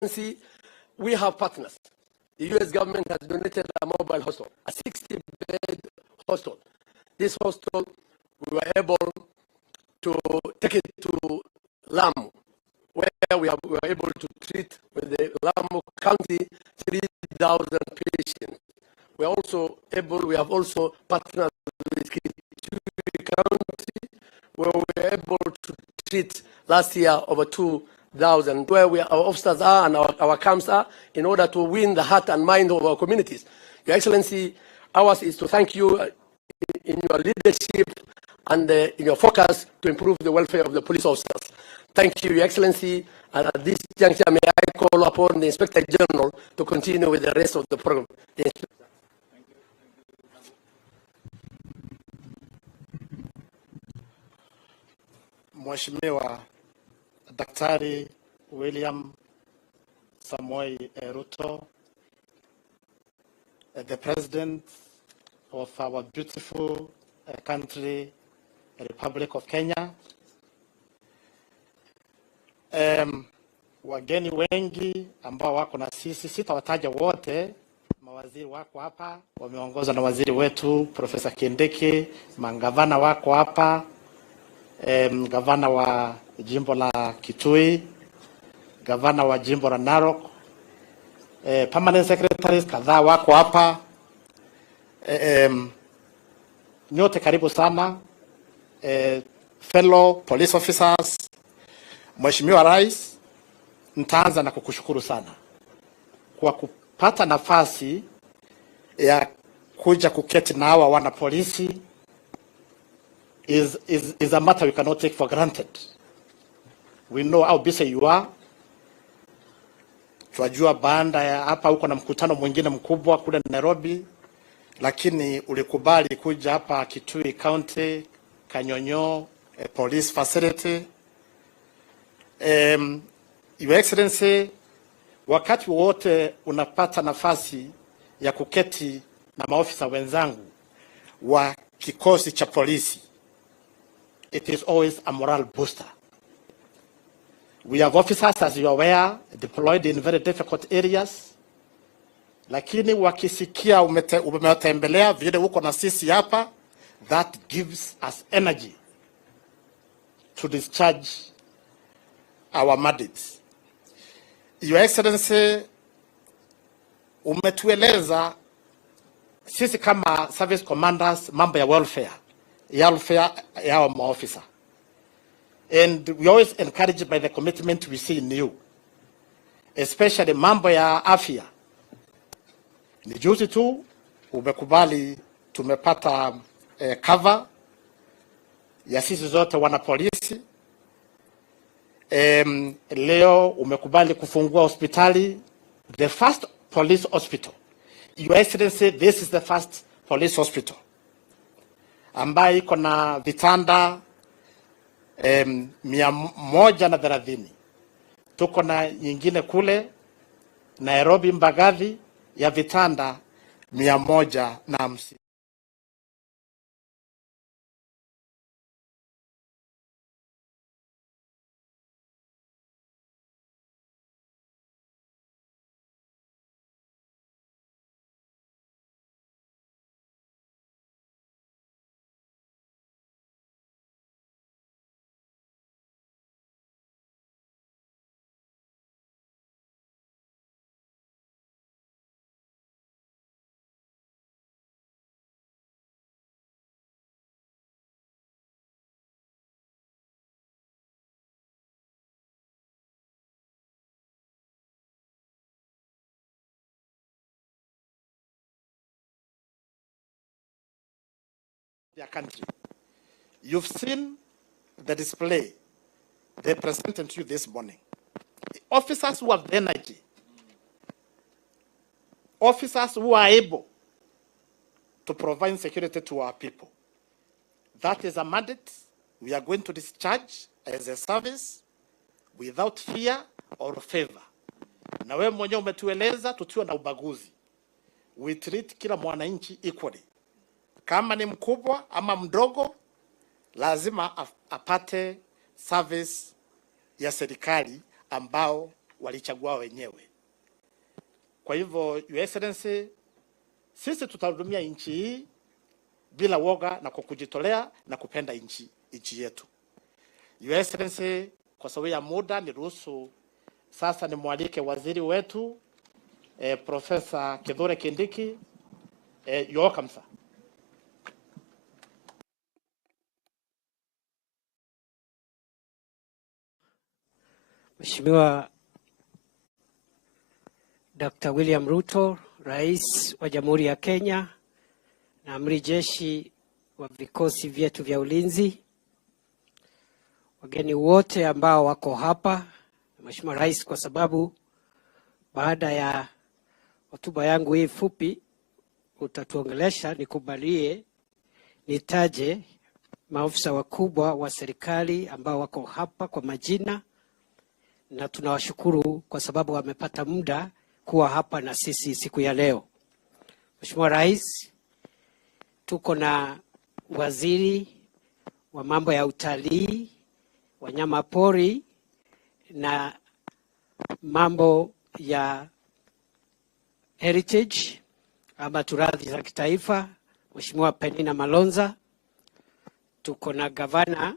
Excellency, we have partners. The U.S. government has donated a mobile hostel, a 60-bed hostel. This hostel, we were able to take it to Lamu, where we were able to treat with the Lamu County 3,000 patients. We have also partnered with Kitui County, where we were able to treat last year over 2,000, where our officers are and our camps are, in order to win the heart and mind of our communities. Your Excellency, ours is to thank you in your leadership and in your focus to improve the welfare of the police officers. Thank you, Your Excellency, and at this juncture, may I call upon the Inspector General to continue with the rest of the program. Mheshimiwa Daktari William Samoei Ruto, the President of our beautiful country, Republic of Kenya. Wageni wengi ambao wako na sisi, sitawataja wote. Mawaziri wako hapa, wameongozwa na waziri wetu Profesa Kindiki, magavana wako hapa, gavana wa jimbo la Kitui, gavana wa jimbo la Narok, permanent secretaries kadhaa wako hapa. Nyote karibu sana, fellow police officers. Mheshimiwa Rais, nitaanza na kukushukuru sana kwa kupata nafasi ya kuja kuketi na hawa wana polisi. Is a matter we cannot take for granted. We know how busy you are. Tunajua baada ya hapa uko na mkutano mwingine mkubwa kule Nairobi, lakini ulikubali kuja hapa Kitui County, Kanyonyoo police facility. Your Excellency, wakati wote unapata nafasi ya kuketi na maofisa wenzangu wa kikosi cha polisi, it is always a morale booster. We have officers, as you are aware, deployed in very difficult areas. Lakini wakisikia umetembelea vile uko na sisi hapa, that gives us energy to discharge our mandates. Your Excellency, umetueleza sisi kama service commanders mambo ya welfare ya our officer. And we always encouraged by the commitment we see in you, especially mambo ya afya. Ni juzi tu umekubali tumepata cover ya sisi zote wana polisi. Leo umekubali kufungua hospitali, the first police hospital. Your Excellency, this is the first police hospital ambayo iko na vitanda 130. Tuko na nyingine kule Nairobi Mbagathi ya vitanda 150. Their country. You've seen the display they presented to you this morning. Officers who have the energy, officers who are able to provide security to our people. That is a mandate we are going to discharge as a service without fear or favor. Na wewe mwenyewe umetueleza tusiwe na ubaguzi. We treat kila mwananchi equally. Kama ni mkubwa ama mdogo, lazima apate service ya serikali ambao walichagua wenyewe. Kwa hivyo, Your Excellency, sisi tutahudumia nchi hii bila woga na kwa kujitolea na kupenda nchi yetu. Your Excellency, kwa sababu ya muda niruhusu sasa nimwalike waziri wetu Profesa Kithure Kindiki. You're welcome, sir. Mheshimiwa Dr. William Ruto, Rais wa Jamhuri ya Kenya na Amiri Jeshi wa vikosi vyetu vya ulinzi, wageni wote ambao wako hapa, Mheshimiwa Rais, kwa sababu baada ya hotuba yangu hii fupi utatuongelesha, nikubalie nitaje maafisa wakubwa wa serikali ambao wako hapa kwa majina, na tunawashukuru kwa sababu wamepata muda kuwa hapa na sisi siku ya leo. Mheshimiwa Rais, tuko na waziri wa mambo ya utalii, wanyama pori na mambo ya heritage ama turathi za kitaifa, Mheshimiwa Penina Malonza. Tuko na gavana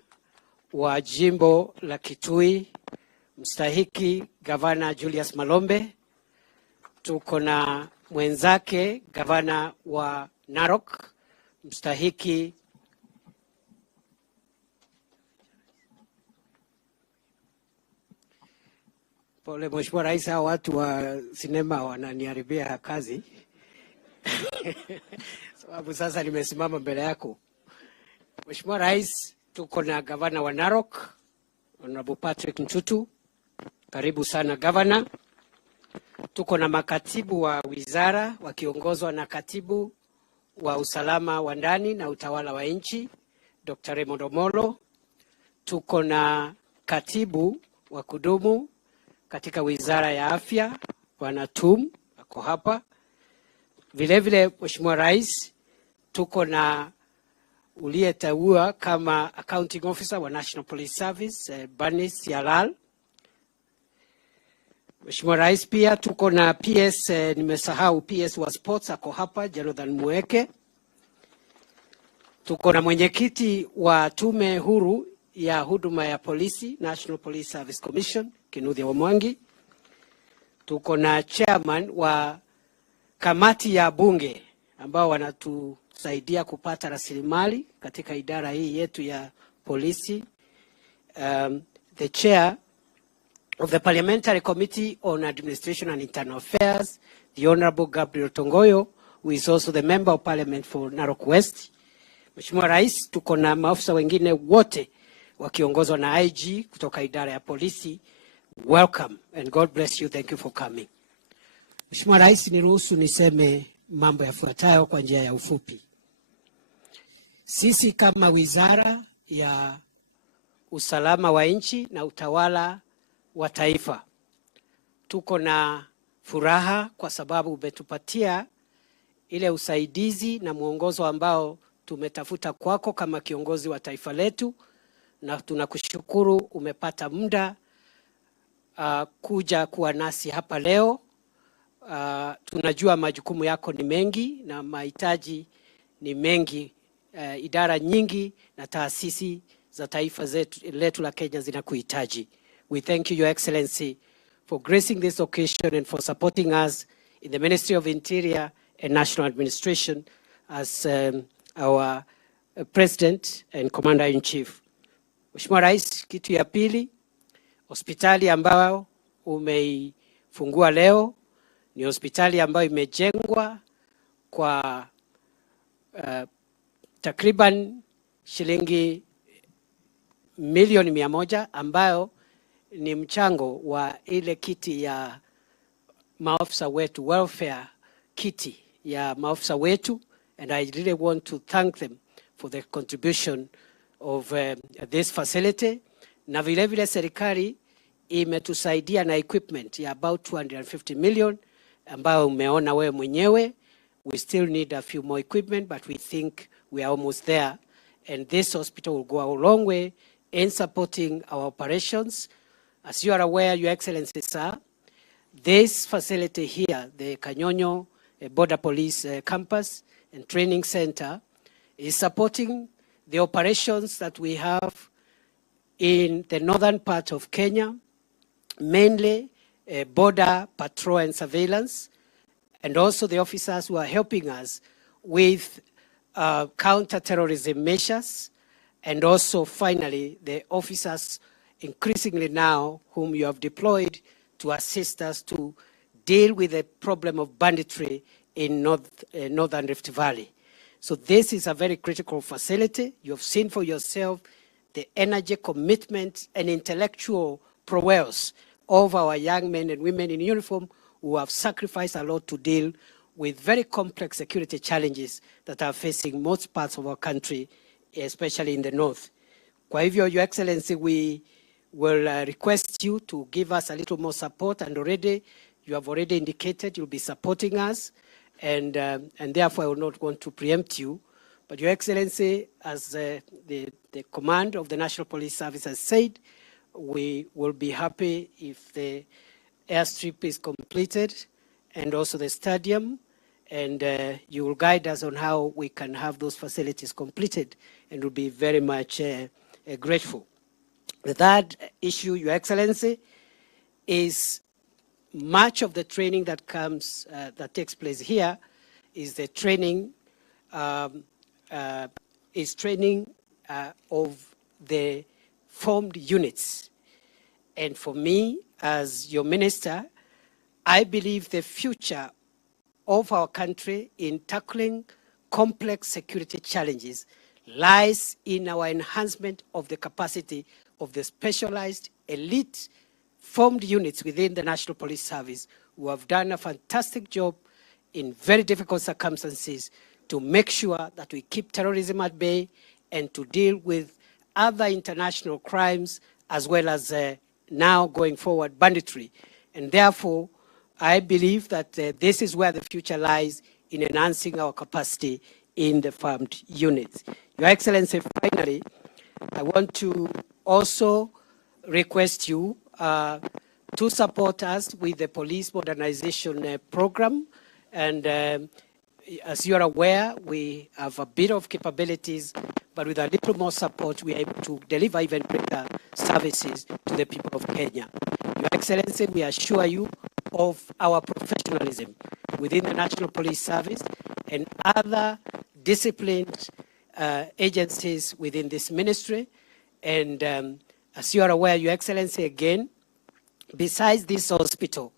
wa jimbo la Kitui, mstahiki Gavana Julius Malombe. Tuko na mwenzake gavana wa Narok, mstahiki pole Mheshimiwa Rais, hao watu wa sinema wananiharibia kazi sababu sasa nimesimama mbele yako. Mheshimiwa Rais, tuko na gavana wa Narok, Honorable Patrick Ntutu. Karibu sana gavana. Tuko na makatibu wa wizara wakiongozwa na katibu wa usalama wa ndani na utawala wa nchi, Dr. Raymond Omolo. Tuko na katibu wa kudumu katika wizara ya afya, Bwana Tum, ako hapa. Vile vile Mheshimiwa Rais, tuko na uliyeteua kama accounting officer wa National Police Service, Banis Yalal. Mheshimiwa Rais, pia tuko na PS, nimesahau PS wa sports ako hapa, Jonathan Mueke. Tuko na mwenyekiti wa tume huru ya huduma ya polisi, National Police Service Commission, Kinuthia Wamwangi. Tuko na chairman wa kamati ya bunge ambao wanatusaidia kupata rasilimali katika idara hii yetu ya polisi. The chair of the Parliamentary Committee on Administration and Internal Affairs, the Honorable Gabriel Tongoyo, who is also the Member of Parliament for Narok West. Mheshimiwa Rais, tuko na maafisa wengine wote wakiongozwa na IG kutoka idara ya polisi. Welcome and God bless you. Thank you for coming. Mheshimiwa Rais, niruhusu niseme mambo yafuatayo kwa njia ya ufupi. Sisi kama wizara ya usalama wa nchi na utawala wa taifa tuko na furaha kwa sababu umetupatia ile usaidizi na mwongozo ambao tumetafuta kwako kama kiongozi wa taifa letu, na tunakushukuru umepata muda kuja kuwa nasi hapa leo. Tunajua majukumu yako ni mengi na mahitaji ni mengi. Idara nyingi na taasisi za taifa letu la Kenya zinakuhitaji. We thank you, Your Excellency, for gracing this occasion and for supporting us in the Ministry of Interior and National Administration as our President and Commander-in-Chief. Mheshimiwa Rais, kitu ya pili, hospitali ambayo umeifungua leo ni hospitali ambayo imejengwa kwa takriban shilingi milioni 100 ambayo ni mchango wa ile kiti ya maafisa wetu, welfare kiti ya maafisa wetu, and I really want to thank them for the contribution of this facility. Na vile vile serikali imetusaidia na equipment ya about 250 million ambayo umeona wewe mwenyewe. We still need a few more equipment, but we think we are almost there, and this hospital will go a long way in supporting our operations. As you are aware, Your Excellency, sir, This facility here, the Kanyonyoo Border Police Campus and Training Center, is supporting the operations that we have in the northern part of Kenya, mainly border patrol and surveillance, and also the officers who are helping us with counter-terrorism measures, and also finally the officers increasingly now whom you have deployed to assist us to deal with the problem of banditry in Northern Rift Valley. So this is a very critical facility. You've seen for yourself the energy, commitment, and intellectual prowess of our young men and women in uniform who have sacrificed a lot to deal with very complex security challenges that are facing most parts of our country, especially in the north. Kwa hivyo, Your Excellency, we will request you to give us a little more support, and already you have already indicated you'll be supporting us, and therefore I will not want to preempt you. But Your Excellency, as the command of the National Police Service has said, we will be happy if the airstrip is completed and also the stadium, and you will guide us on how we can have those facilities completed, and we'll be very much grateful. The third issue, Your Excellency, is much of the training that comes, that takes place here is the training, of the formed units. And for me, as your minister, I believe the future of our country in tackling complex security challenges lies in our enhancement of the capacity of the specialized elite formed units within the National Police Service who have done a fantastic job in very difficult circumstances to make sure that we keep terrorism at bay and to deal with other international crimes, as well as now going forward banditry. And therefore, I believe that this is where the future lies in enhancing our capacity in the formed units. Your Excellency, finally, I want to also request you to support us with the police modernization program. And as you are aware, we have a bit of capabilities, but with a little more support, we are able to deliver even better services to the people of Kenya. Your Excellency, we assure you of our professionalism within the National Police Service and other disciplined agencies within this ministry. And as you are aware, Your Excellency, again, besides this hospital,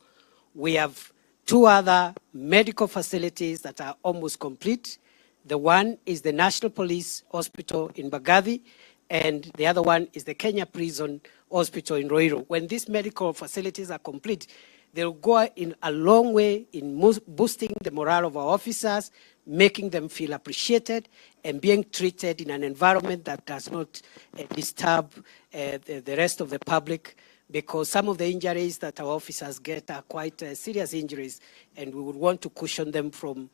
we have two other medical facilities that are almost complete. The one is the National Police Hospital in Bagavi, and the other one is the Kenya Prison Hospital in Ruto. When these medical facilities are complete, they'll go in a long way in boosting the morale of our officers, making them feel appreciated, and being treated in an environment that does not disturb the rest of the public, because some of the injuries that our officers get are quite serious injuries, and we would want to cushion them from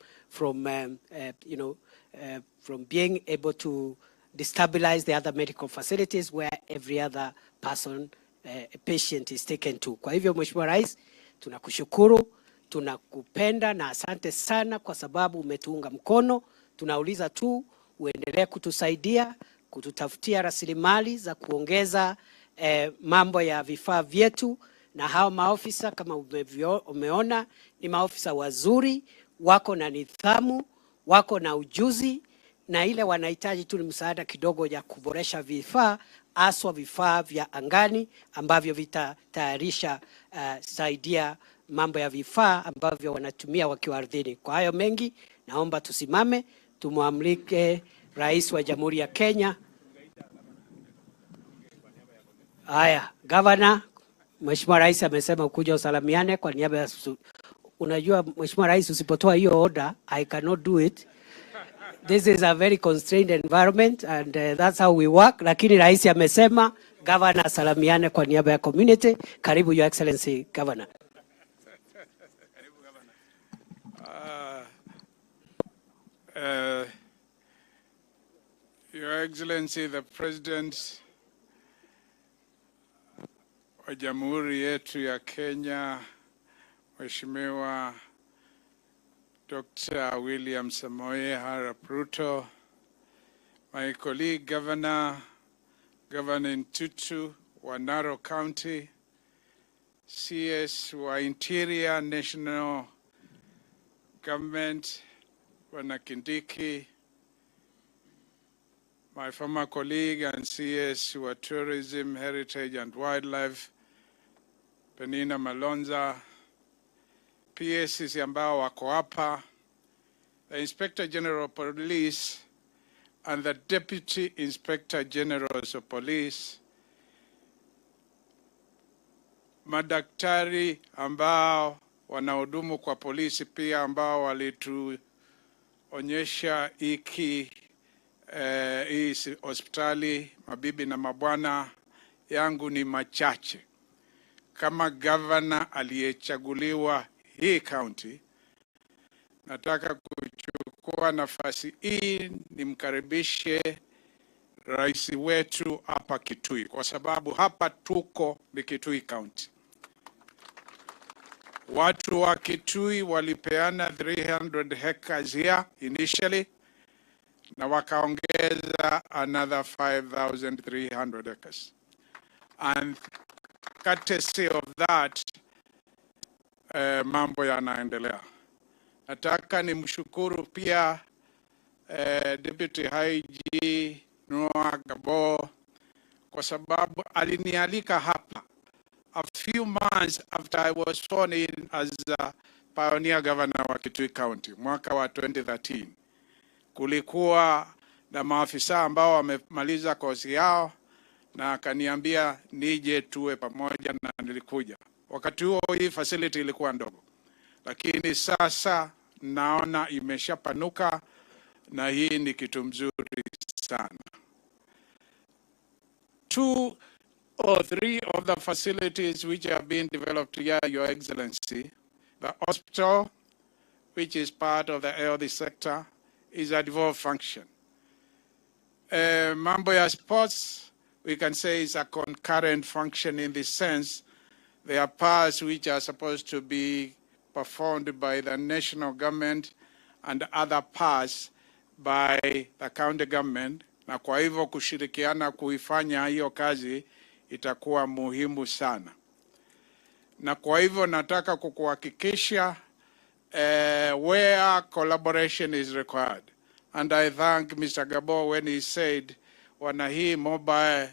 being able to destabilize the other medical facilities where every other person, patient is taken to. Kwa hivyo, Mheshimiwa Rais, tunakushukuru, tunakupenda na asante sana kwa sababu umetuunga mkono. Tunauliza tu uendelee kutusaidia, kututafutia rasilimali za kuongeza mambo ya vifaa vyetu, na hao maofisa kama umeona ni maofisa wazuri, wako na nidhamu, wako na ujuzi, na ile wanahitaji tu ni msaada kidogo ya kuboresha vifaa, aswa vifaa vya angani ambavyo vitatayarisha saidia mambo ya vifaa ambavyo wanatumia wakiwa ardhini. Kwa hayo mengi, naomba tusimame, tumwamlike Rais wa Jamhuri ya Kenya. Haya, Governor, Mheshimiwa Rais amesema ukuja usalamiane kwa niaba ya unajua Mheshimiwa Rais, usipotoa hiyo order, I cannot do it. This is a very constrained environment, and that's how we work. Lakini Rais amesema Governor salamiane kwa niaba ya community. Karibu, Your Excellency, Governor. Your Excellency, the President wa Jamhuri yetu ya Kenya, Mheshimiwa Dr. William Samoei Arap Ruto, my colleague Governor Ntutu wa Narok County, CS wa Interior National Government, Bwana Kindiki, my former colleague and CS wa Tourism, Heritage and Wildlife, Penina Malonza, PSs ambao wako hapa, the Inspector General of Police and the Deputy Inspector Generals of Police, madaktari ambao wanahudumu kwa polisi pia ambao walituonyesha hii hospitali, mabibi na mabwana, yangu ni machache. Kama governor aliyechaguliwa hii county, nataka kuchukua nafasi hii nimkaribishe rais wetu hapa Kitui, kwa sababu hapa tuko ni Kitui County. Watu wa Kitui walipeana 300 hectares here initially, na wakaongeza another 5,300 acres. And courtesy of that, mambo yanaendelea. Nataka nimshukuru pia Deputy IG Noah Gabo kwa sababu alinialika hapa a few months after I was sworn in as a pioneer governor wa Kitui County mwaka wa 2013. Kulikuwa na maafisa ambao wamemaliza kozi yao na akaniambia nije tuwe pamoja, na nilikuja. Wakati huo hii facility ilikuwa ndogo, lakini sasa naona imeshapanuka na hii ni kitu mzuri sana. 2 or 3 of the facilities which have been developed here, Your Excellency, the hospital, which is part of the health sector, is at full function. Mambo ya sports, we can say is a concurrent function in this sense. There are parts which are supposed to be performed by the national government and other parts by the county government, na kwa hivyo kushirikiana kuifanya hiyo kazi itakuwa muhimu sana. Na kwa hivyo nataka kukuhakikisha where collaboration is required. And I thank Mr. Gabo when he said wana hii mobile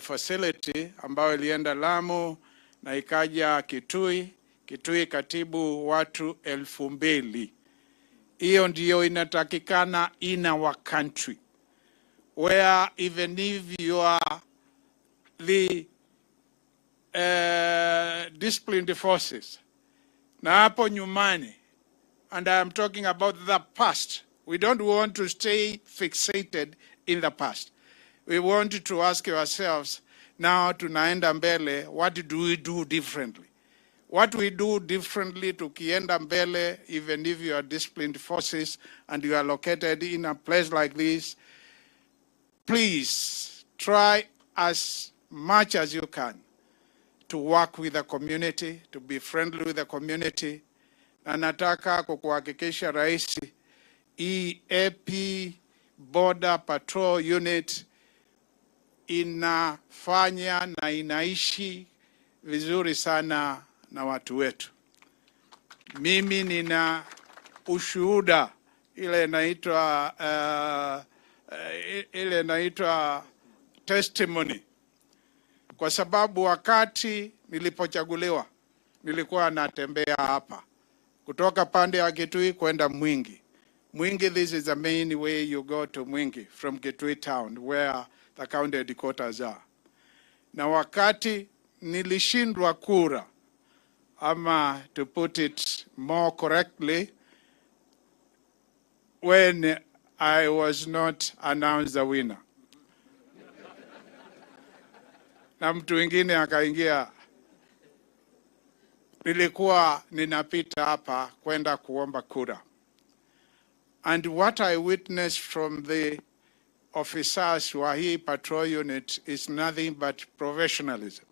facility ambayo ilienda Lamu na ikaja Kitui. Kitui katibu watu 2,000. Hiyo ndiyo inatakikana in our country, where even if you are the disciplined forces, na hapo nyumani, and I am talking about the past. We don't want to stay fixated in the past. We want to ask ourselves, now tunaenda mbele, what do we do differently? What we do differently tukienda mbele, even if you are disciplined forces and you are located in a place like this, please try as much as you can to work with the community, to be friendly with the community. Na nataka kukuhakikisha rais, AP Border Patrol Unit inafanya na inaishi vizuri sana na watu wetu. Mimi nina ushuhuda ile inaitwa testimony, kwa sababu wakati nilipochaguliwa nilikuwa natembea hapa kutoka pande ya Kitui kwenda Mwingi. Mwingi, this is the main way you go to Mwingi from Kitui town where the county headquarters are. Na wakati nilishindwa kura, ama to put it more correctly, when I was not announced the winner, na mtu mwingine akaingia, nilikuwa ninapita hapa kwenda kuomba kura. And what I witnessed from the officers wa hii patrol unit is nothing but professionalism.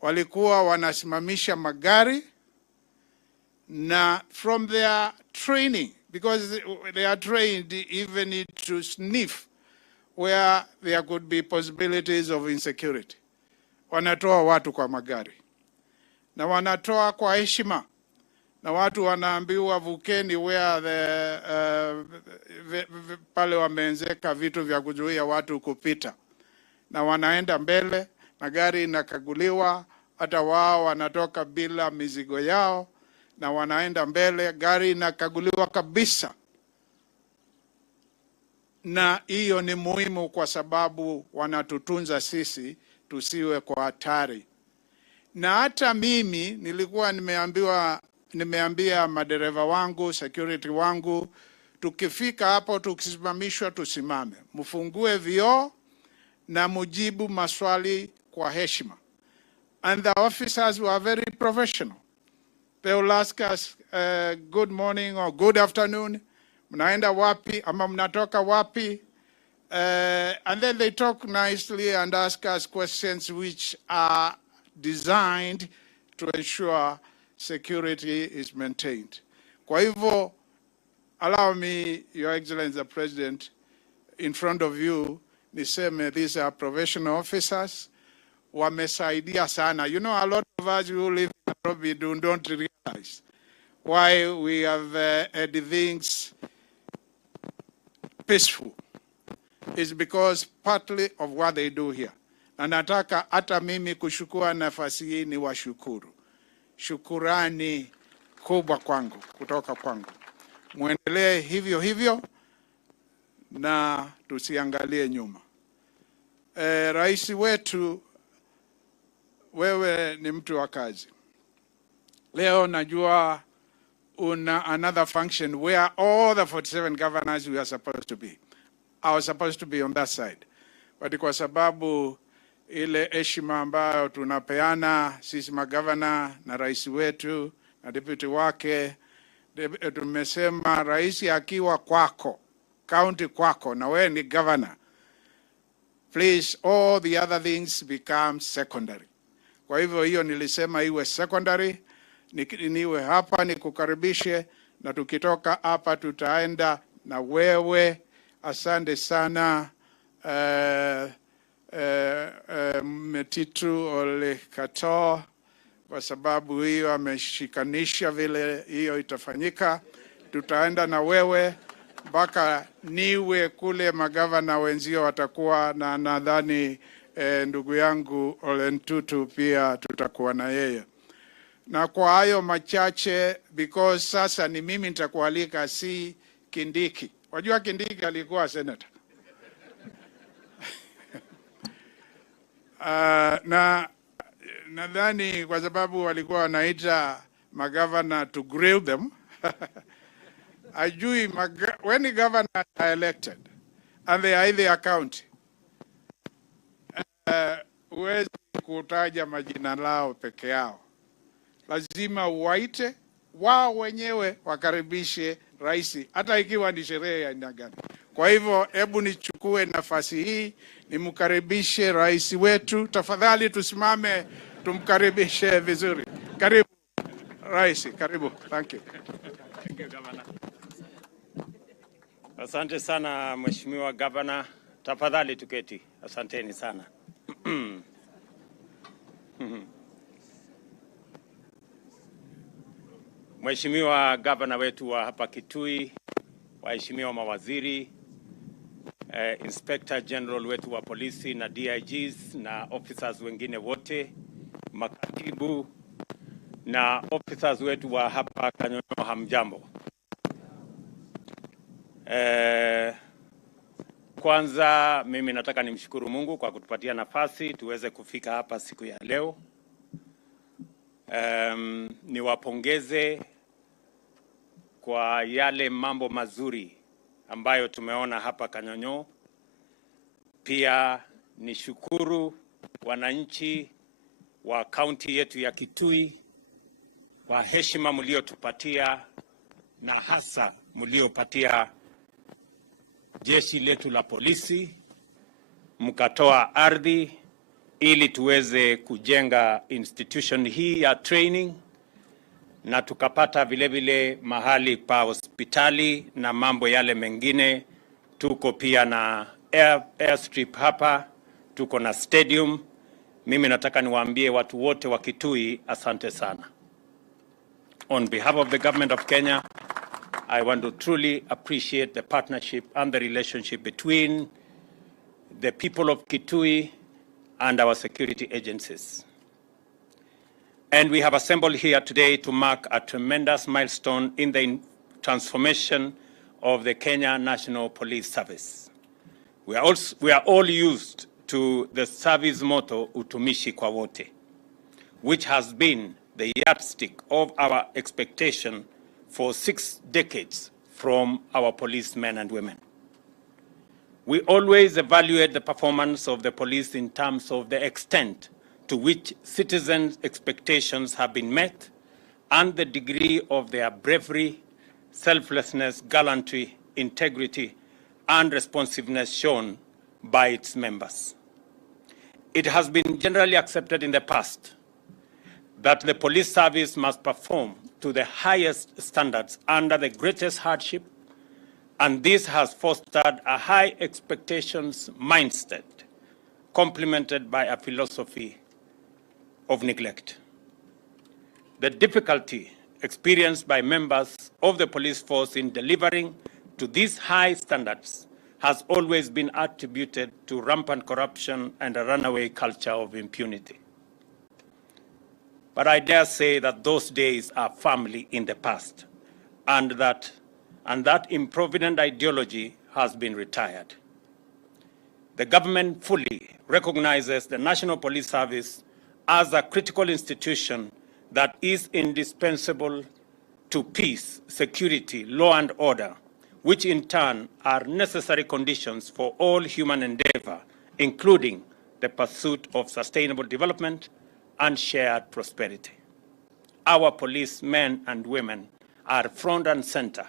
Walikuwa wanasimamisha magari na from their training, because they are trained even to sniff where there could be possibilities of insecurity. Wanatoa watu kwa magari na wanatoa kwa heshima, na watu wanaambiwa vukeni where pale wameenzeka vitu vya kuzuia watu kupita, na wanaenda mbele na gari inakaguliwa, hata wao wanatoka bila mizigo yao na wanaenda mbele, gari inakaguliwa kabisa. Na hiyo ni muhimu kwa sababu wanatutunza sisi tusiwe kwa hatari. Na hata mimi nilikuwa nimeambia madereva wangu, security wangu, tukifika hapo tukisimamishwa tusimame, mfungue vioo na mujibu maswali kwa heshima. And the officers were very professional. They will ask us, good morning or good afternoon, mnaenda wapi ama mnatoka wapi? And then they talk nicely and ask us questions which are designed to ensure security is maintained. Kwa hivyo, allow me, Your Excellency the President, in front of you, niseme these are professional officers. Wamesaidia sana. You know, a lot of us who live in Nairobi don't realize why we have had things peaceful. Is because partly of what they do here. Na nataka hata mimi kushukua nafasi hii ni washukuru. Shukurani kubwa kwangu, kutoka kwangu. Muendelee hivyo hivyo na tusiangalie nyuma. Rais wetu, wewe ni mtu wa kazi. Leo najua una another function where all the 47 governors we are supposed to be. I was supposed to be on that side. But kwa sababu ile heshima ambayo tunapeana sisi magavana na rais wetu na deputy wake, tumesema rais akiwa kwako, county kwako, na wewe ni governor, please all the other things become secondary. Kwa hivyo hiyo nilisema iwe secondary, niwe hapa nikukaribishe, na tukitoka hapa tutaenda na wewe. Asante sana Metitu Ole Kato, kwa sababu hiyo ameshikanisha vile hiyo itafanyika. Tutaenda na wewe mpaka niwe kule magavana wenzio watakuwa, na nadhani ndugu yangu Ole Ntutu pia tutakuwa na yeye. Na kwa hayo machache, because sasa ni mimi nitakualika, si Kindiki. Wajua Kindiki alikuwa senator. Na nadhani kwa sababu walikuwa wanaita magavana to grill them. Ajui when the governors are elected and they are in their county, huwezi kutaja majina lao peke yao. Lazima uwaite wao wenyewe wakaribishe rais, hata ikiwa ni sherehe ya aina gani. Kwa hivyo hebu nichukue nafasi hii nimkaribishe rais wetu. Tafadhali tusimame tumkaribishe vizuri. Karibu rais, karibu. Thank you. Thank you, Governor. Asante sana Mheshimiwa Governor. Tafadhali tuketi. Asanteni sana. Mheshimiwa Governor wetu wa hapa Kitui, waheshimiwa mawaziri, Inspector General wetu wa polisi na DIGs na officers wengine wote, makatibu na officers wetu wa hapa Kanyonyoo, hamjambo. Kwanza mimi nataka nimshukuru Mungu kwa kutupatia nafasi tuweze kufika hapa siku ya leo. Niwapongeze kwa yale mambo mazuri ambayo tumeona hapa Kanyonyoo. Pia nishukuru wananchi wa kaunti yetu ya Kitui kwa heshima mliotupatia, na hasa mliopatia jeshi letu la polisi, mkatoa ardhi ili tuweze kujenga institution hii ya training, na tukapata vile vile mahali pa hospitali na mambo yale mengine. Tuko pia na airstrip hapa, tuko na stadium. Mimi nataka niwaambie watu wote wa Kitui asante sana. On behalf of the government of Kenya, I want to truly appreciate the partnership and the relationship between the people of Kitui and our security agencies. And we have assembled here today to mark a tremendous milestone in the transformation of the Kenya National Police Service. We are all used to the service motto, Utumishi kwa wote, which has been the yardstick of our expectation for 6 decades from our policemen and women. We always evaluate the performance of the police in terms of the extent to which citizens' expectations have been met and the degree of their bravery, selflessness, gallantry, integrity, and responsiveness shown by its members. It has been generally accepted in the past that the police service must perform to the highest standards under the greatest hardship, and this has fostered a high expectations mindset, complemented by a philosophy of neglect. The difficulty experienced by members of the police force in delivering to these high standards has always been attributed to rampant corruption and a runaway culture of impunity. But I dare say that those days are firmly in the past, and that improvident ideology has been retired. The government fully recognizes the National Police Service as a critical institution that is indispensable to peace, security, law and order, which in turn are necessary conditions for all human endeavor, including the pursuit of sustainable development and shared prosperity. Our policemen and women are front and center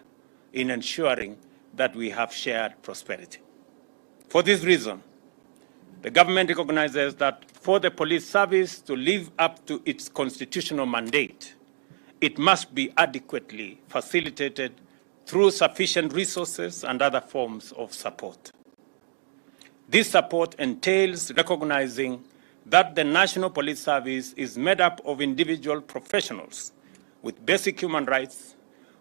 in ensuring that we have shared prosperity. For this reason, the government recognizes that for the police service to live up to its constitutional mandate, it must be adequately facilitated through sufficient resources and other forms of support. This support entails recognizing that the National Police Service is made up of individual professionals with basic human rights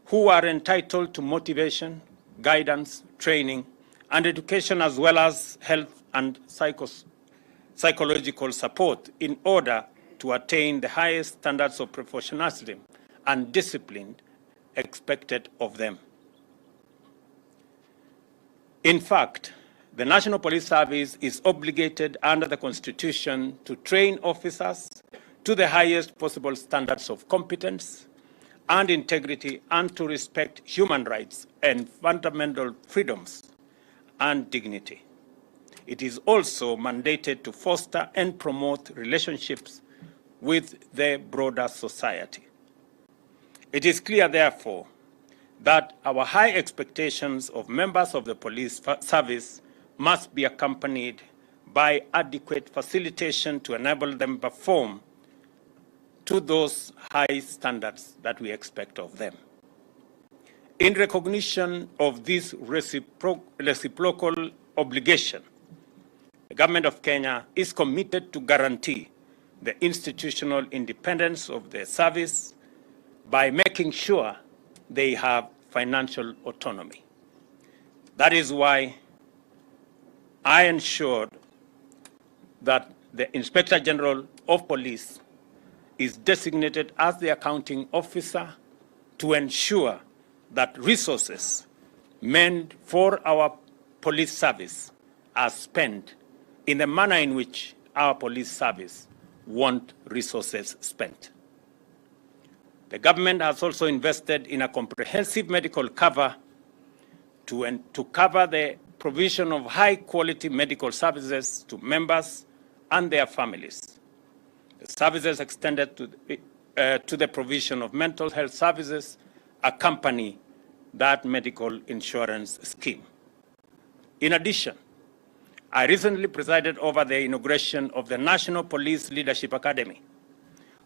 who are entitled to motivation, guidance, training, and education, as well as health and psychological support in order to attain the highest standards of professionalism and discipline expected of them. In fact, the National Police Service is obligated under the Constitution to train officers to the highest possible standards of competence and integrity, and to respect human rights and fundamental freedoms and dignity. It is also mandated to foster and promote relationships with the broader society. It is clear, therefore, that our high expectations of members of the police service must be accompanied by adequate facilitation to enable them to perform to those high standards that we expect of them. In recognition of this reciprocal obligation, the government of Kenya is committed to guarantee the institutional independence of the service by making sure they have financial autonomy. That is why I ensured that the Inspector General of Police is designated as the accounting officer to ensure that resources meant for our police service are spent in the manner in which our police service want resources spent. The government has also invested in a comprehensive medical cover to cover the provision of high-quality medical services to members and their families. The services extended to the provision of mental health services accompany that medical insurance scheme. In addition, I recently presided over the inauguration of the National Police Leadership Academy,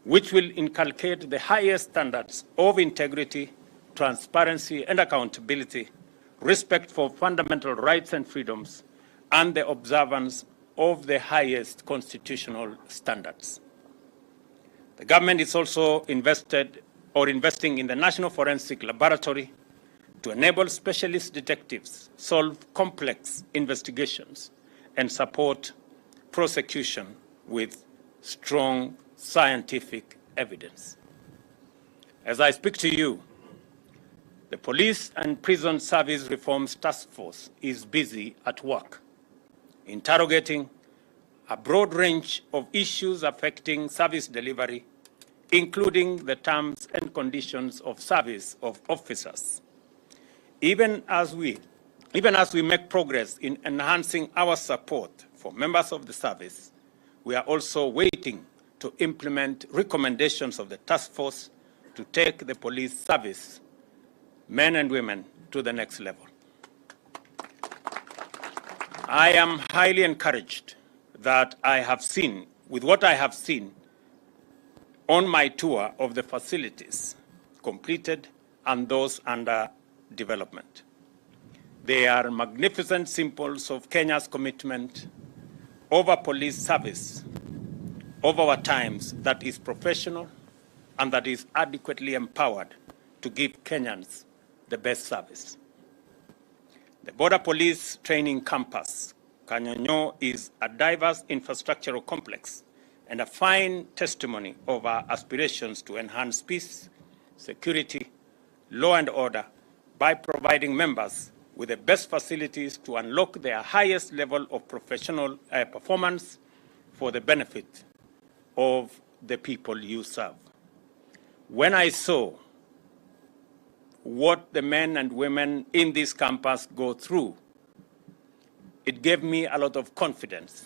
which will inculcate the highest standards of integrity, transparency and accountability, respect for fundamental rights and freedoms, and the observance of the highest constitutional standards. The government is also investing in the National Forensic Laboratory to enable specialist detectives solve complex investigations and support prosecution with strong scientific evidence. As I speak to you, the Police and Prison Service Reforms Task Force is busy at work, interrogating a broad range of issues affecting service delivery, including the terms and conditions of service of officers. Even as we make progress in enhancing our support for members of the service, we are also waiting to implement recommendations of the task force to take the police service, men and women, to the next level. I am highly encouraged that with what I have seen on my tour of the facilities completed and those under development. They are magnificent symbols of Kenya's commitment over police service over our times that is professional and that is adequately empowered to give Kenyans the best service. The Border Police Training Campus, Kanyonyoo, is a diverse infrastructural complex and a fine testimony of our aspirations to enhance peace, security, law and order by providing members with the best facilities to unlock their highest level of professional performance for the benefit of the people you serve. When I saw what the men and women in this campus go through, it gave me a lot of confidence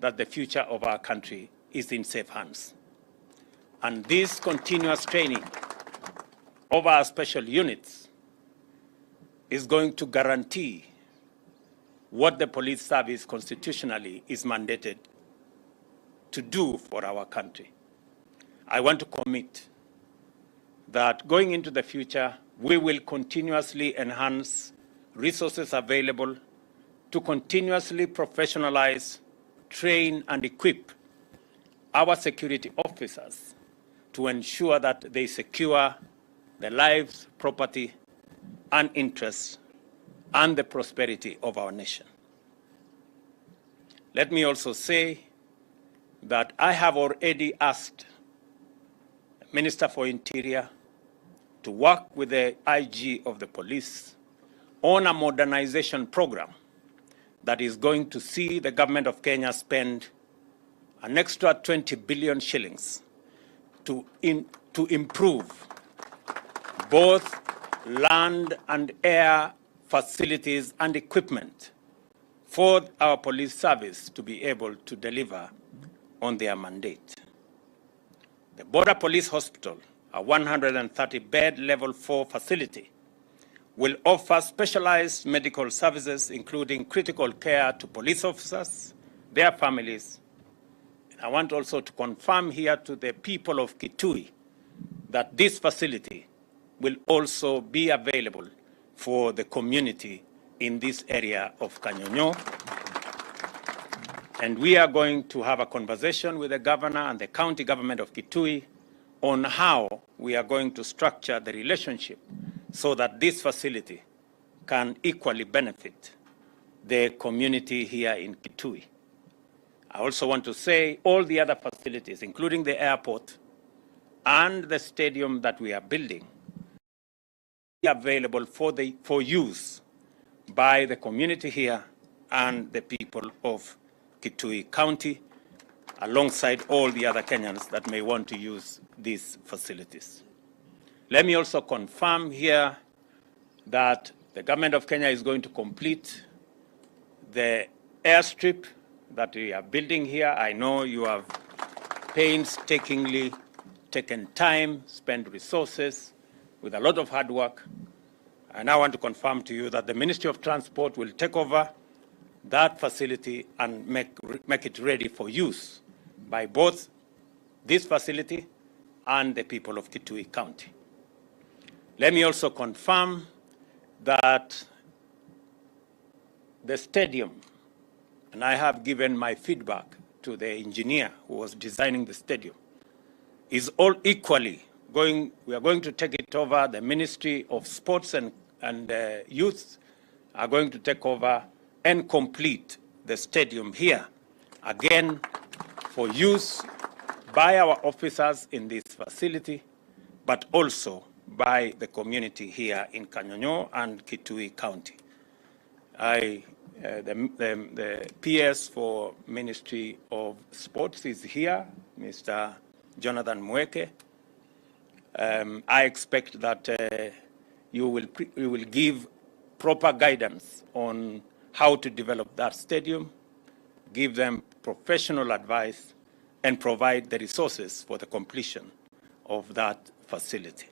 that the future of our country is in safe hands. And this continuous training of our special units is going to guarantee what the police service constitutionally is mandated to do for our country. I want to commit that going into the future, we will continuously enhance resources available to continuously professionalize, train, and equip our security officers to ensure that they secure the lives, property, and interests and the prosperity of our nation. Let me also say that I have already asked the Minister for Interior to work with the IG of the police on a modernization program that is going to see the government of Kenya spend an extra 20 billion shillings to improve both land and air facilities and equipment for our police service to be able to deliver on their mandate. The Border Police Hospital, a 130-bed level 4 facility, will offer specialized medical services, including critical care to police officers, their families. I want also to confirm here to the people of Kitui that this facility will also be available for the community in this area of Kanyonyoo. And we are going to have a conversation with the governor and the county government of Kitui on how we are going to structure the relationship so that this facility can equally benefit the community here in Kitui. I also want to say all the other facilities, including the airport and the stadium that we are building, are available for use by the community here and the people of Kitui County, alongside all the other Kenyans that may want to use these facilities. Let me also confirm here that the government of Kenya is going to complete the airstrip that we are building here. I know you have painstakingly taken time, spent resources with a lot of hard work. And I want to confirm to you that the Ministry of Transport will take over that facility and make it ready for use by both this facility and the people of Kitui County. Let me also confirm that the stadium, and I have given my feedback to the engineer who was designing the stadium, is all equally we are going to take it over. The Ministry of Sports and Youth are going to take over and complete the stadium here, again, for use by our officers in this facility, but also by the community here in Kanyonyoo and Kitui County. The PS for Ministry of Sports is here, Mr. Jonathan Mweke. I expect that you will give proper guidance on how to develop that stadium, give them professional advice, and provide the resources for the completion of that facility.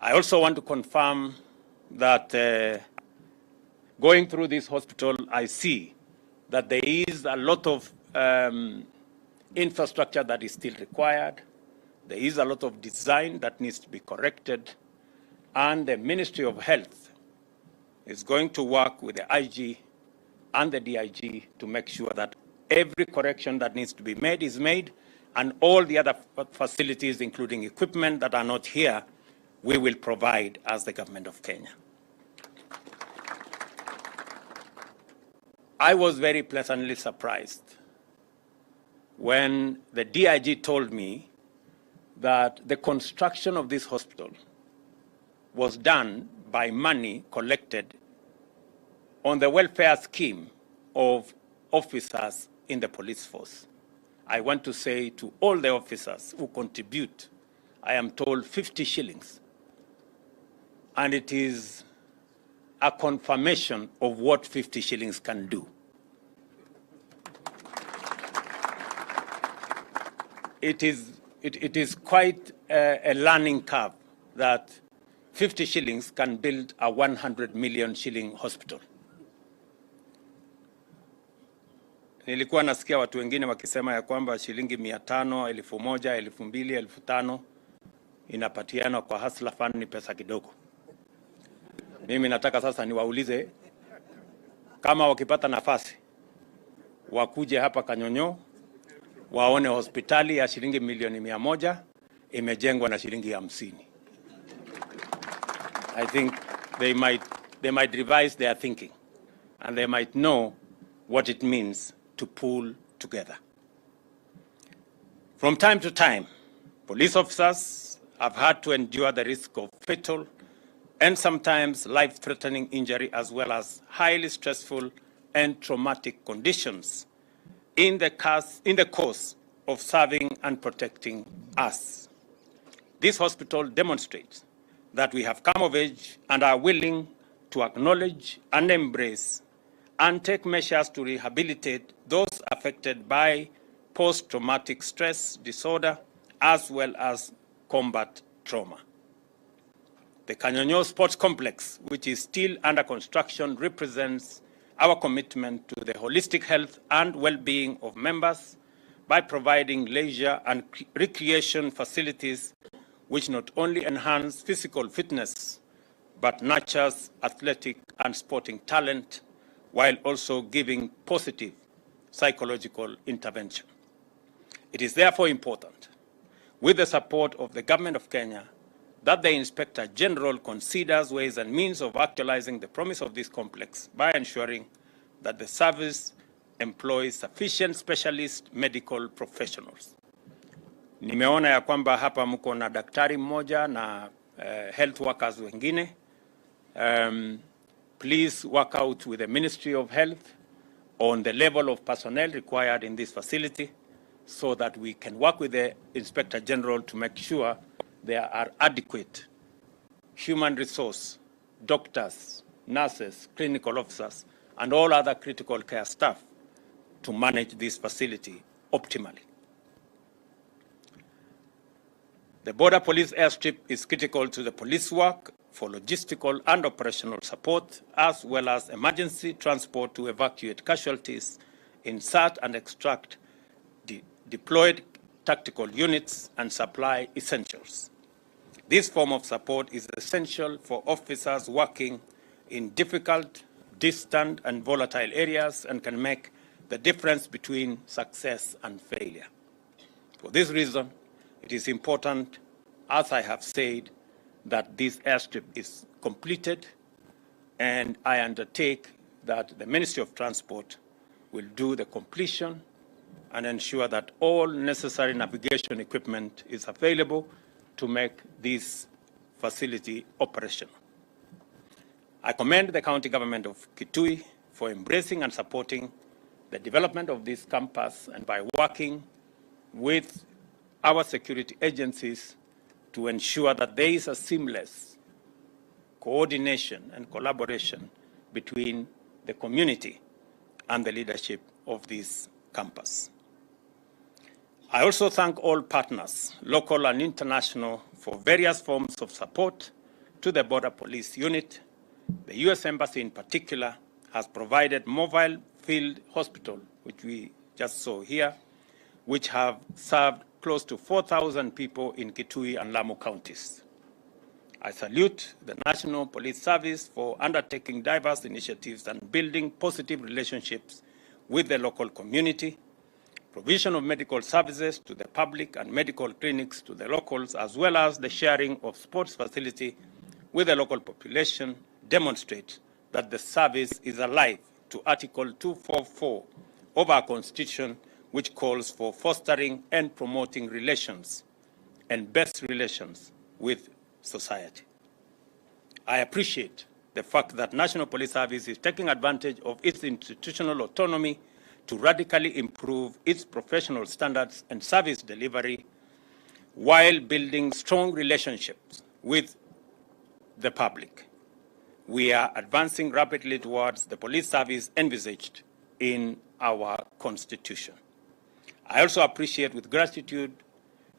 I also want to confirm that going through this hospital, I see that there is a lot of infrastructure that is still required. There is a lot of design that needs to be corrected, and the Ministry of Health is going to work with the IG and the DIG to make sure that every correction that needs to be made is made, and all the other facilities, including equipment that are not here, we will provide as the government of Kenya. I was very pleasantly surprised when the DIG told me that the construction of this hospital was done by money collected on the welfare scheme of officers in the police force. I want to say to all the officers who contribute, I am told 50 shillings. And it is a confirmation of what 50 shillings can do. It is quite a learning curve that 50 shillings can build a 100 million shilling hospital. Nilikuwa nasikia watu wengine wakisema ya kwamba shilingi 500, 1000, 2000, 5000 inapatiana kwa hustler fund ni pesa kidogo. Mimi nataka sasa niwaulize kama wakipata nafasi wakuje hapa Kanyonyoo waone hospitali ya shilingi milioni 100 imejengwa na shilingi 50. I think they might revise their thinking, and they might know what it means to pull together. From time to time, police officers have had to endure the risk of fatal and sometimes life-threatening injury, as well as highly stressful and traumatic conditions in the course of serving and protecting us. This hospital demonstrates that we have come of age and are willing to acknowledge and embrace and take measures to rehabilitate those affected by post-traumatic stress disorder, as well as combat trauma. The Kanyonyoo Sports Complex, which is still under construction, represents our commitment to the holistic health and well-being of members by providing leisure and recreation facilities which not only enhance physical fitness, but nurtures athletic and sporting talent, while also giving positive psychological intervention. It is therefore important, with the support of the Government of Kenya, that the Inspector General considers ways and means of actualizing the promise of this complex by ensuring that the service employs sufficient specialist medical professionals. Nimeona ya kwamba hapa mko na daktari mmoja na health workers wengine. Please work out with the Ministry of Health on the level of personnel required in this facility so that we can work with the Inspector General to make sure there are adequate human resource, doctors, nurses, clinical officers, and all other critical care staff to manage this facility optimally. The Border Police Airstrip is critical to the police work for logistical and operational support, as well as emergency transport to evacuate casualties, insert and extract deployed tactical units and supply essentials. This form of support is essential for officers working in difficult, distant, and volatile areas and can make the difference between success and failure. For this reason, it is important, as I have said, that this airstrip is completed, and I undertake that the Ministry of Transport will do the completion and ensure that all necessary navigation equipment is available to make this facility operational. I commend the county government of Kitui for embracing and supporting the development of this campus and by working with our security agencies to ensure that there is a seamless coordination and collaboration between the community and the leadership of this campus. I also thank all partners, local and international, for various forms of support to the Border Police Unit. The U.S. Embassy in particular has provided mobile field hospital, which we just saw here, which have served close to 4,000 people in Kitui and Lamu counties. I salute the National Police Service for undertaking diverse initiatives and building positive relationships with the local community, provision of medical services to the public and medical clinics to the locals, as well as the sharing of sports facility with the local population, demonstrate that the service is alive to Article 244 of our Constitution, which calls for fostering and promoting relations and best relations with society. I appreciate the fact that National Police Service is taking advantage of its institutional autonomy to radically improve its professional standards and service delivery while building strong relationships with the public. We are advancing rapidly towards the police service envisaged in our Constitution. I also appreciate with gratitude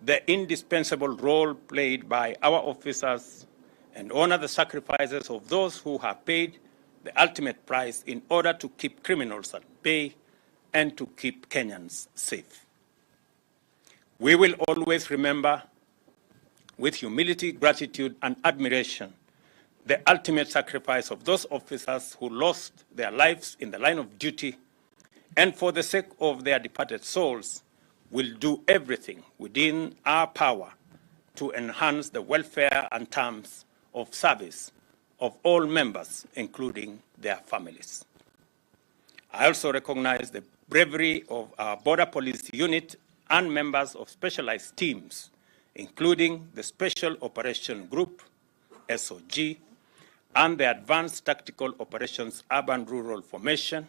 the indispensable role played by our officers and honor the sacrifices of those who have paid the ultimate price in order to keep criminals at bay and to keep Kenyans safe. We will always remember with humility, gratitude, and admiration the ultimate sacrifice of those officers who lost their lives in the line of duty, and for the sake of their departed souls, will do everything within our power to enhance the welfare and terms of service of all members, including their families. I also recognize the bravery of our Border Police Unit and members of specialized teams, including the Special Operation Group, SOG, and the Advanced Tactical Operations Urban-Rural Formation,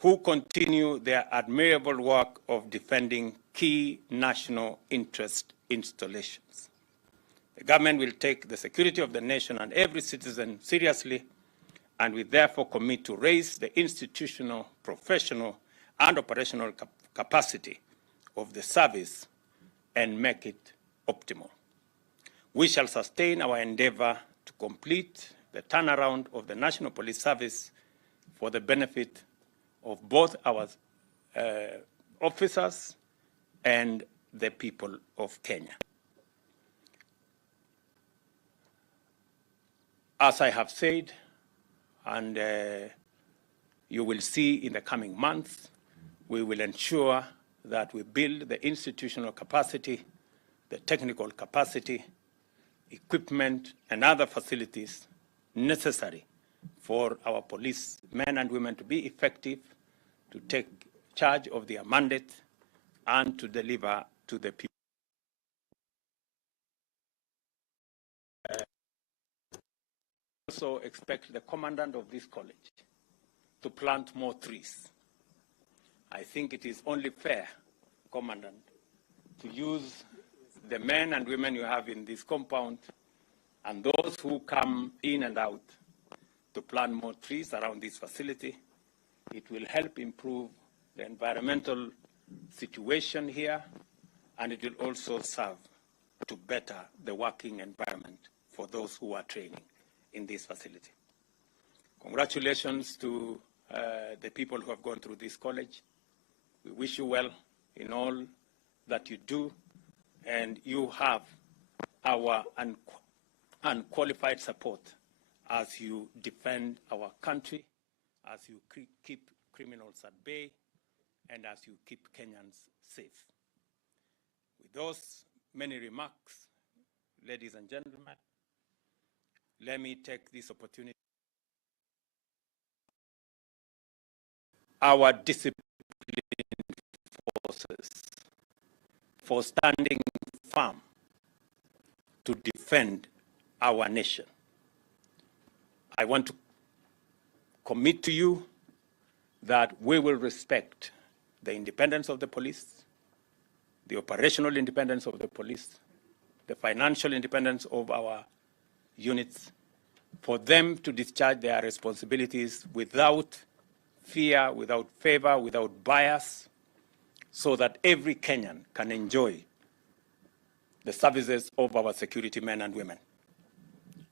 who continue their admirable work of defending key national interest installations. The government will take the security of the nation and every citizen seriously, and we therefore commit to raise the institutional, professional, and operational capacity of the service and make it optimal. We shall sustain our endeavor to complete the turnaround of the National Police Service for the benefit of both our officers and the people of Kenya. As I have said, and you will see in the coming months, we will ensure that we build the institutional capacity, the technical capacity, equipment, and other facilities necessary for our police men and women to be effective, to take charge of their mandate, and to deliver to the people. Also expect the commandant of this college to plant more trees. I think it is only fair, Commandant, to use the men and women you have in this compound and those who come in and out to plant more trees around this facility. It will help improve the environmental situation here, and it will also serve to better the working environment for those who are training in this facility. Congratulations to the people who have gone through this college. We wish you well in all that you do, and you have our unqualified support as you defend our country, as you keep criminals at bay, and as you keep Kenyans safe. With those many remarks, ladies and gentlemen, let me take this opportunity. Our disciplined forces for standing firm to defend our nation. I want to commit to you that we will respect the independence of the police, the operational independence of the police, the financial independence of our units, for them to discharge their responsibilities without fear, without favor, without bias, so that every Kenyan can enjoy the services of our security men and women.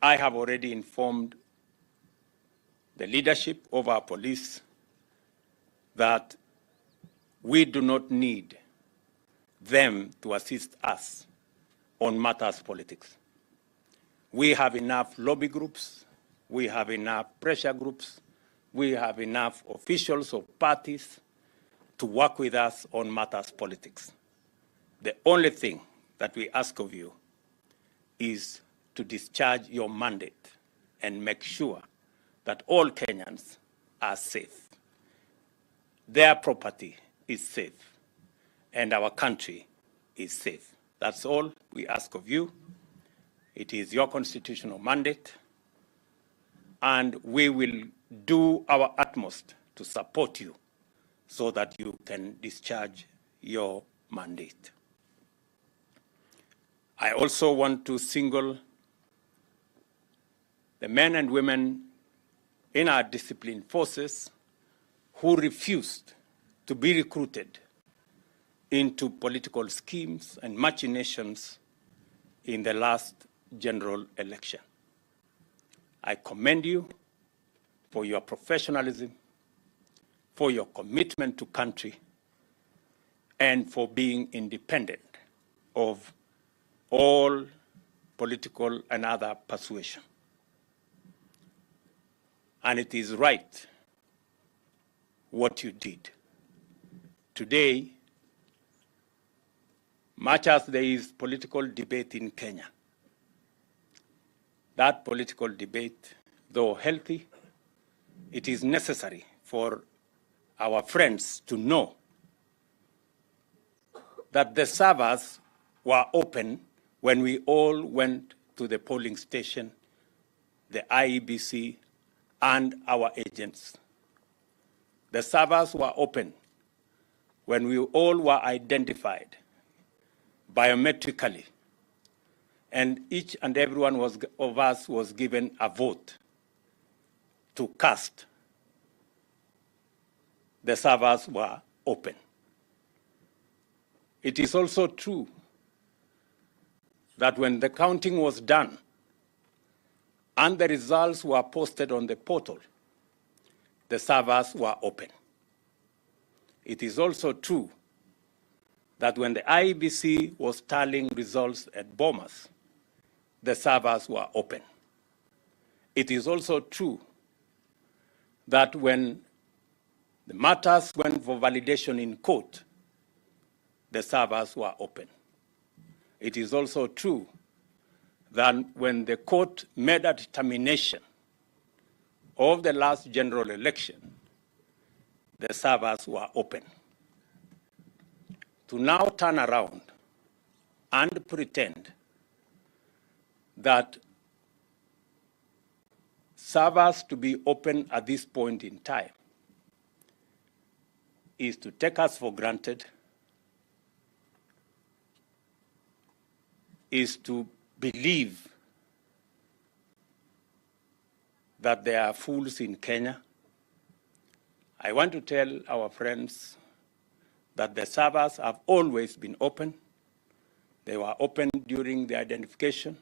I have already informed the leadership of our police that we do not need them to assist us on matters politics. We have enough lobby groups, we have enough pressure groups, we have enough officials of parties to work with us on matters politics. The only thing that we ask of you is to discharge your mandate and make sure that all Kenyans are safe. Their property is safe, and our country is safe. That's all we ask of you. It is your constitutional mandate, and we will do our utmost to support you so that you can discharge your mandate. I also want to single the men and women in our disciplined forces who refused to be recruited into political schemes and machinations in the last general election. I commend you for your professionalism, for your commitment to country, and for being independent of all political and other persuasion. And it is right what you did. Today, much as there is political debate in Kenya, that political debate, though healthy, it is necessary for our friends to know that the servers were open when we all went to the polling station, the IEBC, and our agents. The servers were open when we all were identified biometrically, and each and every one of us was given a vote to cast. The servers were open. It is also true that when the counting was done and the results were posted on the portal, the servers were open. It is also true that when the IEBC was tallying results at Bomas, the servers were open. It is also true that when the matters went for validation in court, the servers were open. It is also true that when the court made a determination of the last general election, the servers were open. To now turn around and pretend that servers to be open at this point in time is to take us for granted, is to believe that there are fools in Kenya. I want to tell our friends that the servers have always been open. They were open during the identification.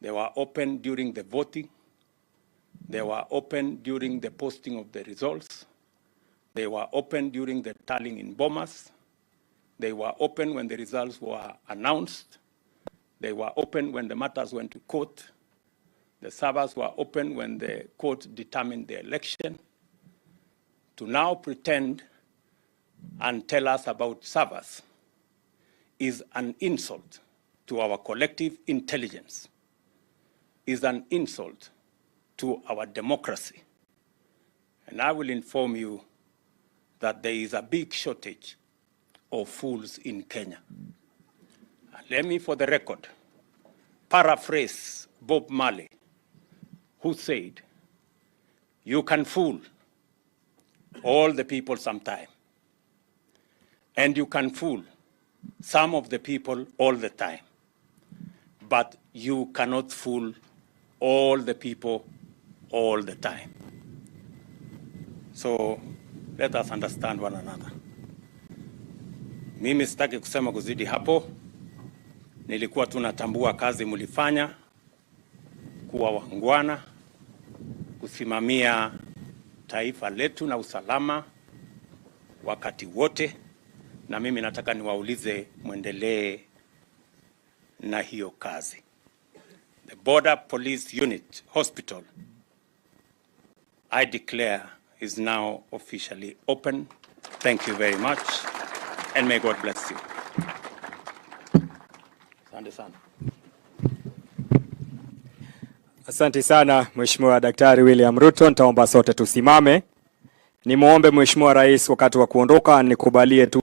They were open during the voting. They were open during the posting of the results. They were open during the tallying in Bomas. They were open when the results were announced. They were open when the matters went to court. The servers were open when the court determined the election. To now pretend and tell us about servers is an insult to our collective intelligence, is an insult to our democracy. And I will inform you that there is a big shortage of fools in Kenya. And let me, for the record, paraphrase Bob Marley, who said, "You can fool all the people sometime, and you can fool some of the people all the time, but you cannot fool all the people all the time." So let us understand one another. Mimi sitaki kusema kuzidi hapo. Nilikuwa tunatambua kazi mlifanya kuwa wangwana, kusimamia taifa letu na usalama wakati wote, na mimi nataka niwaulize muendelee na hiyo kazi. The Border Police Unit Hospital, I declare, is now officially open. Thank you very much, and may God bless you. Asante sana. Asante sana Mheshimiwa Daktari William Ruto. Nitaomba sote tusimame. Nimuombe Mheshimiwa Rais wakati wa kuondoka nikubalie tu